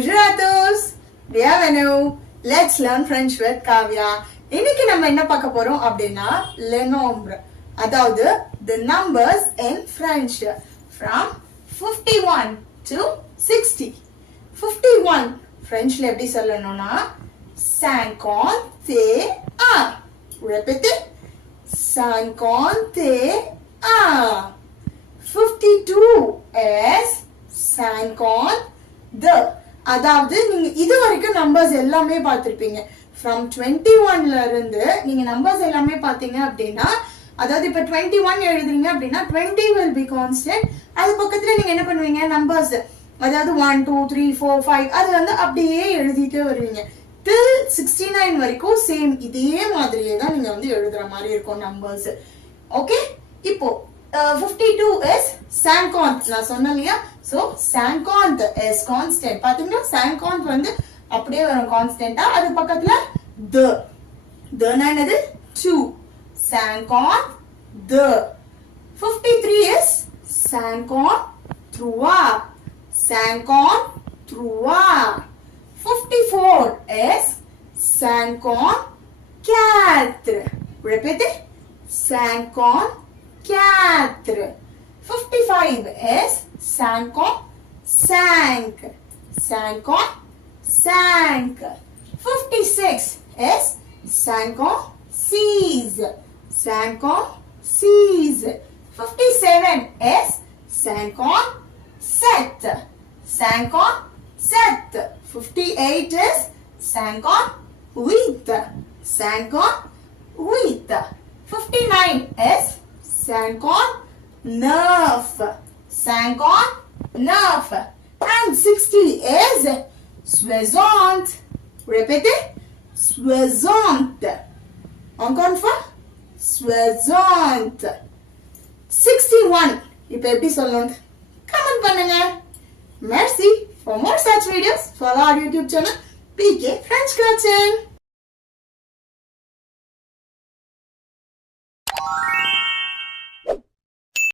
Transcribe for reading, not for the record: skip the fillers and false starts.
Bonjour à tous. Bienvenue. Let's learn French with Kavya. இன்னைக்கு நம்ம என்ன பார்க்க போறோம் அப்படினா le nombre. அதாவது the numbers in French from 51 to 60. 51 Frenchல எப்படி சொல்லணும்னா 51. Repeat it. 51. 52 is 52. அதாவது நீங்க இது வரைக்கும் நம்பர்ஸ் எல்லாமே பார்த்திருப்பீங்க. from 21 ல இருந்து நீங்க நம்பர்ஸ் எல்லாமே பாத்தீங்க அப்படின்னா, அதாவது இப்ப 21 எழுதுறீங்க அப்படின்னா 20 will be constant. அது பக்கத்துல நீங்க என்ன பண்ணுவீங்க, நம்பர்ஸ் அதாவது 1 2 3 4 5 அது வந்து அப்படியே எழுதிட்டே வருவீங்க. till 69 வரைக்கும் சேம் இதே மாதிரியே தான் நீங்க வந்து எழுதுற மாதிரி இருக்கும் நம்பர்ஸ். ஓகே, இப்போ 52 is 50 நான் சொன்னேன் இல்லையா. சோ 50 is constant. பாத்தீங்கன்னா 50 வந்து அப்படியே வரும் கான்ஸ்டன்ட்டா. அது பக்கத்துல the னா என்னது 2. 50. 53 is 53. 54 is 54. Repeat it. 54. 55 is 55. 55. 56 is 56. 56. 57 is 57. 57. 58 is 58. 58. 59 is 59. 59. And 60 is 60. Repeat it. 60. Encore une fois. 60. 61. இப்போ எப்படி சொல்லணும் கமெண்ட் பண்ணுங்க. Merci. For more such videos, follow our YouTube channel PK French Coaching.